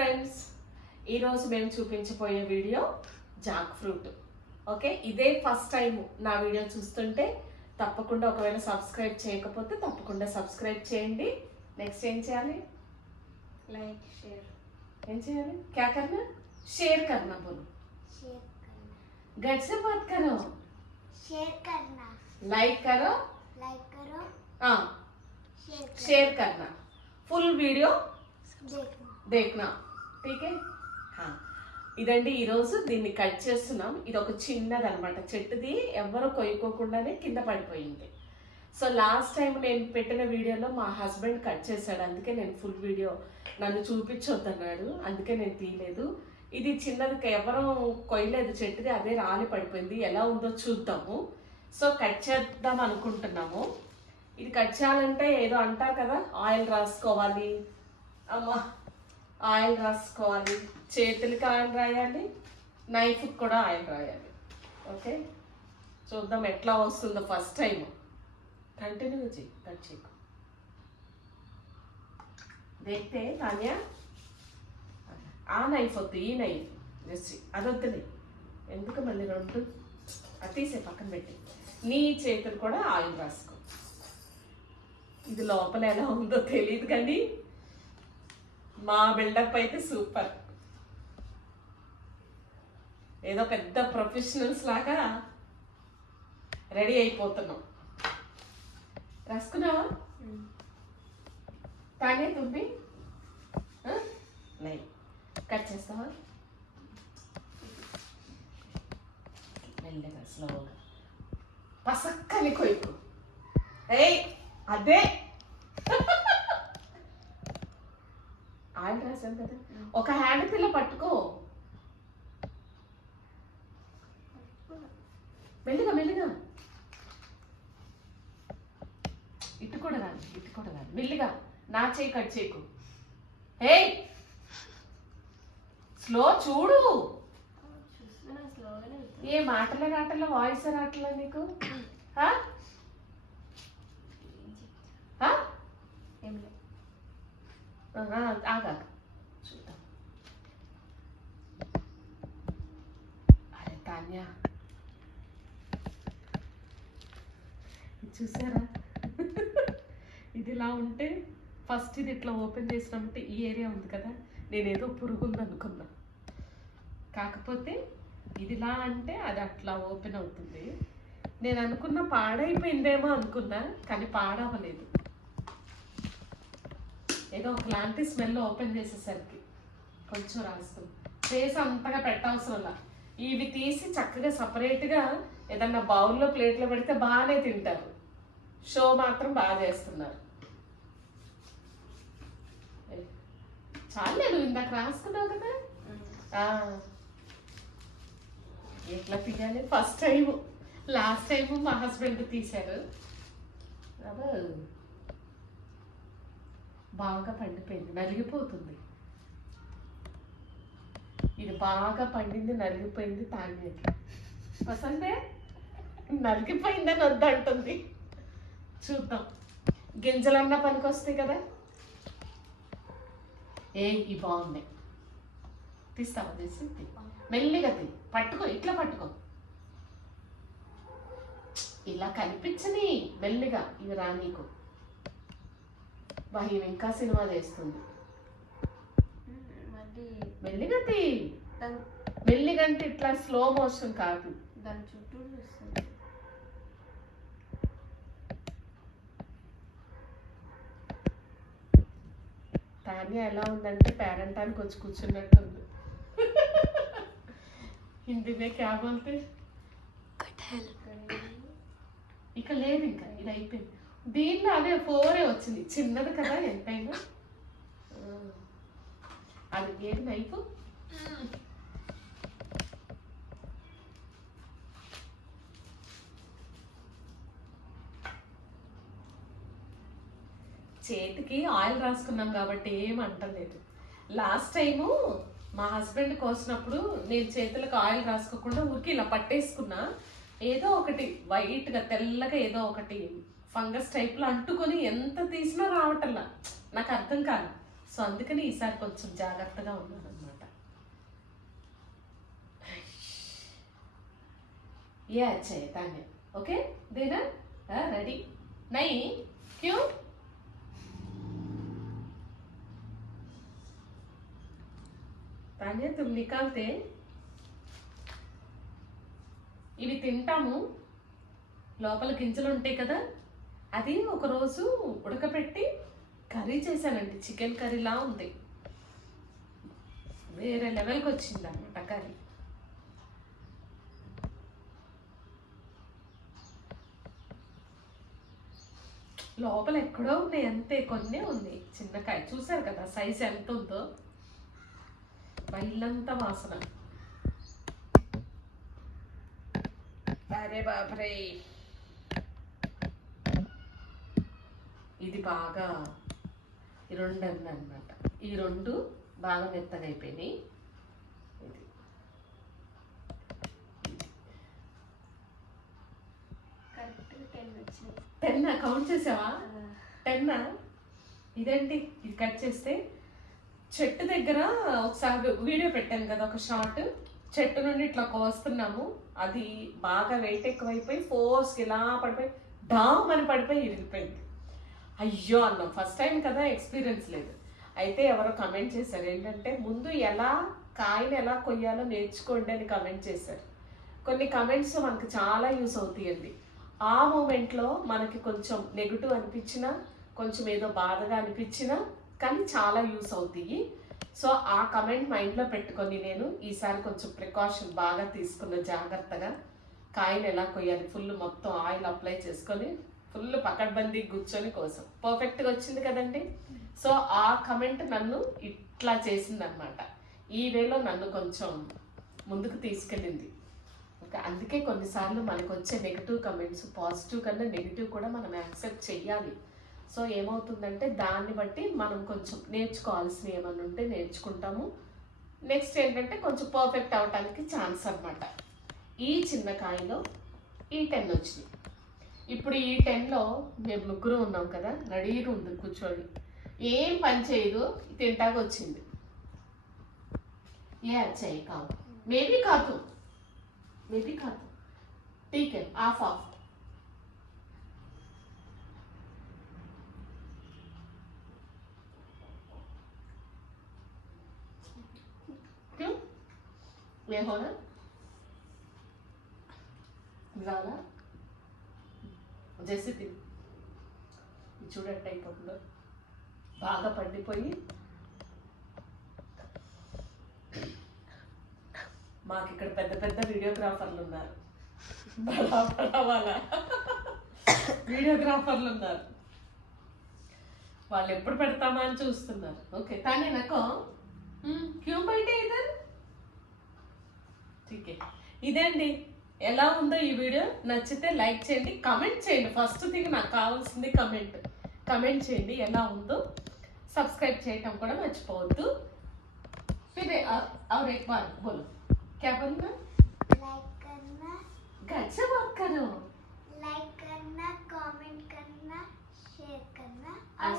Friends ఈరోజు మేము చూపించబోయే వీడియో జాక్ ఫ్రూట్. ఓకే? ఇదే ఫస్ట్ టైం నా వీడియో చూస్తుంటే తప్పకుండా ఒకవేళ సబ్స్క్రైబ్ చేయకపోతే తప్పకుండా సబ్స్క్రైబ్ చేయండి. నెక్స్ట్ ఏం చేయాలి? లైక్ షేర్ ఏం చేయాలి? క్యా కర్నా షేర్ కర్నా బోలు. గట్సే బాత్ కరో. షేర్ కర్నా లైక్ కరో? లైక్ కరో. షేర్ शेयर करना फुल वीडियो టీకే ఇదండి ఈరోజు దీన్ని కట్ చేస్తున్నాం. ఇది ఒక చిన్నది అనమాట చెట్టుది ఎవరు కొయ్యుకోకుండానే కింద పడిపోయింది. సో లాస్ట్ టైం నేను పెట్టిన వీడియోలో మా హస్బెండ్ కట్ చేశాడు. అందుకే నేను ఫుల్ వీడియో నన్ను చూపించొద్దన్నాడు. అందుకే నేను తీయలేదు. ఇది చిన్నది ఎవరు కొయ్యలేదు. చెట్టుది అదే రాలి పడిపోయింది. ఎలా ఉందో చూద్దాము. సో కట్ చేద్దాం అనుకుంటున్నాము. ఇది కట్ చేయాలంటే ఏదో అంటారు కదా ఆయిల్ రాసుకోవాలి. అమ్మా. ఆయిల్ రాసుకోవాలి చేతులకి ఆయిల్ రాయాలి నైఫ్కి కూడా ఆయిల్ రాయాలి ఓకే చూద్దాం ఎట్లా వస్తుందో ఫస్ట్ టైం కంటిన్యూ చేయి కట్ చేయకు देखते तान्या ఆ నైఫ్ వద్దు ఈ నైఫ్ జస్ట్ అది వద్దులే ఎందుకు మళ్ళీ రెండు అది తీసే పక్కన పెట్టి నీ చేతులు కూడా ఆయిల్ రాసుకో ఇది లోపల ఎలా ఉందో తెలియదు కానీ మా బిల్డప్ అయితే సూపర్. ఏదో పెద్ద ప్రొఫెషనల్స్ లాగా రెడీ అయిపోతున్నాం. రాసుకున్నావా? తానే తుబ్బి నై కట్ చేస్తావా? మెల్లగా స్లోగా పసక్కని కొయ్యకు. ఏయ్ అదే ఆయిల్ రాశాను కదా. ఒక హ్యాండ్ పిల్ల పట్టుకో. మెల్లిగా మెల్లిగా. ఇటు కూడా రాదు ఇటు కూడా రాదు. మెల్లిగా. నా చేయి కట్ చేయకు. ఏయ్! స్లో చూడు. ఏ మాటలే రాటల్లో వాయిస్ రావట్లే నీకు? హా? హా? ఏం లేదు ఆహా, ఆగాక చూద్దాం యా. చూసారా? ఇది ఇలా ఉంటే ఫస్ట్ ఇది ఇట్లా ఓపెన్ చేసినామంటే ఈ ఏరియా ఉంది కదా నేనేదో పురుగు ఉంది అనుకున్నా. కాకపోతే ఇదిలా అంటే అది అట్లా ఓపెన్ అవుతుంది. నేను అనుకున్న పాడైపోయిందేమో అనుకున్నా కానీ పాడవలేదు. ఏదో ఒకలాంటి స్మెల్ ఓపెన్ చేసేసరికి కొంచెం రాస్తుంది. ఫేస్ అంతగా పెట్టవసరంలా. ఇవి తీసి చక్కగా సపరేట్గా ఏదన్నా బౌల్లో ప్లేట్లో పెడితే బాగానే తింటారు. షో మాత్రం బాగా చేస్తున్నారు. చాలే నువ్వు ఇందాక రాసుకున్నావు కదా? ఎట్లా తీయాలి ఫస్ట్ టైం లాస్ట్ టైం మా హస్బెండ్ తీశారు. బాగా పండిపోయింది నలిగిపోతుంది. ఇది బాగా పండింది నలిగిపోయింది తాగేది వసంతే నలిగిపోయిందని వద్దంటుంది. చూద్దాం. గింజలన్నా పనికొస్తాయి కదా? ఏ ఈ బాగుంది తీస్తావా తీసి? మెల్లిగా తీ. పట్టుకో ఇట్లా పట్టుకో. ఇలా కనిపించని మెల్లిగా ఇవి రా నీకు బా ఇంకా సినిమా చేస్తుంది. మళ్ళీ మెల్లిగా తీ దాని మెల్లిగా అంటే ఇట్లా స్లో మోషన్ కాదు. దాని చుట్టూ చూస్తుంది. తాన్య ఎలా ఉందంటే పేరెంటానికి వచ్చి కూర్చున్నట్టు ఉంది హిందీ మే క్యా బోల్తే ఇక లేదు ఇంకా ఇది అయిపోయింది. దీనిలో అదే ఫోరే వచ్చింది. చిన్నది కదా ఎంతైనా. అది ఏది నైఫ్ చేతికి ఆయిల్ రాసుకున్నాం కాబట్టి ఏం అంటలేదు. లాస్ట్ టైము మా హస్బెండ్ కోసినప్పుడు నేను చేతులకు ఆయిల్ రాసుకోకుండా ఊరికి ఇలా పట్టేసుకున్నా. ఏదో ఒకటి వైట్గా తెల్లగా ఏదో ఒకటి ఫంగస్ టైప్లో అంటుకొని ఎంత తీసినా రావటల్లా నాకు అర్థం కాదు. సో అందుకని ఈసారి కొంచెం జాగ్రత్తగా ఉన్నాను అనమాట ఏ అచ్చాయి తానే ఓకే? దేనా? రెడీ. నై క్యూ తానే తుమ్ నికాల్తే ఇవి తింటాము. లోపల గింజలు ఉంటాయి కదా. అది ఒకరోజు ఉడకపెట్టి కర్రీ చేశానండి చికెన్ కర్రీలా ఉంది. వేరే లెవెల్కి వచ్చింది అనమాట కర్రీ. లోపల ఎక్కడో ఉన్నాయి అంతే కొన్నే ఉంది చిన్నకాయ చూసారు కదా సైజ్ ఎంత ఉందో? బయలంతా వాసన. అరే బాబరే ఇది బాగా ఈ రెండు అన్నమాట. ఈ రెండు బాగా మెత్తగా అయిపోయినాయి. ఇది. టెన్ కౌంట్ చేసావా? టెన్ ఇదేంటి? ఇది కట్ చేస్తే చెట్టు దగ్గర ఒకసారి వీడియో పెట్టాను కదా ఒక షార్ట్ చెట్టు నుండి ఇట్లా కోస్తున్నాము. అది బాగా వెయిట్ ఎక్కువైపోయి ఫోర్స్ ఇలా పడిపోయి డామ్ అని పడిపోయి ఇరిగిపోయింది. అయ్యో అన్నాం. ఫస్ట్ టైం కదా ఎక్స్పీరియన్స్ లేదు. అయితే ఎవరో కమెంట్ చేశారు. ఏంటంటే ముందు ఎలా కాయని ఎలా కొయ్యాలో నేర్చుకోండి అని కమెంట్ చేశారు. కొన్ని కమెంట్స్ మనకు చాలా యూస్ అవుతాయండి. ఆ మూమెంట్లో మనకి కొంచెం నెగిటివ్ అనిపించినా కొంచెం ఏదో బాధగా అనిపించినా కానీ చాలా యూస్ అవుతాయి. సో ఆ కమెంట్ మైండ్లో పెట్టుకొని నేను ఈసారి కొంచెం ప్రికాషన్ బాగా తీసుకున్న జాగ్రత్తగా కాయలు ఎలా కొయ్యాలి ఫుల్ మొత్తం ఆయిల్ అప్లై చేసుకొని ఫుల్ పకడ్బందీ కూర్చొని కోసం. పర్ఫెక్ట్గా వచ్చింది కదండి. సో ఆ కమెంట్ నన్ను ఇట్లా చేసింది అనమాట ఈ వేలో నన్ను కొంచెం ముందుకు తీసుకెళ్ళింది. అందుకే కొన్నిసార్లు మనకు వచ్చే నెగిటివ్ కమెంట్స్ పాజిటివ్ కన్నా నెగిటివ్ కూడా మనం యాక్సెప్ట్ చెయ్యాలి. సో ఏమవుతుందంటే దాన్ని బట్టి మనం కొంచెం నేర్చుకోవాల్సినవి ఏమైనా ఉంటే నేర్చుకుంటాము. నెక్స్ట్ ఏంటంటే కొంచెం పర్ఫెక్ట్ అవటానికి ఛాన్స్ అనమాట ఈ చిన్న కాయలో ఈ టెన్ వచ్చింది ఇప్పుడు ఈ టెన్లో మేము ముగ్గురు ఉన్నాం కదా రెడీగా ఉంది కూర్చొని ఏం పని చేయదు తింటాక వచ్చింది ఏ అచ్చాయి కాదు మేబీ కాదు మేబీ కాదు ठीक है ऑफ ऑफ क्यों ये हो ना ज़्यादा జెసి తిని చూడట్టు అయిపోతుందో బాగా పండిపోయి మాకు ఇక్కడ పెద్ద పెద్ద వీడియోగ్రాఫర్లు ఉన్నారు. బడా బడా వాళ్ళ వీడియోగ్రాఫర్లు ఉన్నారు. వాళ్ళు ఎప్పుడు పెడతామా అని చూస్తున్నారు. ఓకే కానీ నాకు. క్యూ బయట ఇదే. అండి ఎలా ఉందో ఈ వీడియో నచ్చితే లైక్ చేయండి కమెంట్ చేయండి ఫస్ట్ థింగ్ నాకు కావాల్సింది కమెంట్ కమెంట్ చేయండి ఎలా ఉందో సబ్స్క్రైబ్ చేయటం కూడా మర్చిపోవద్దు फिर और और एक बार बोलो क्या बोलना लाइक करना गच्चा बात करो लाइक करना कमेंट करना शेयर करना और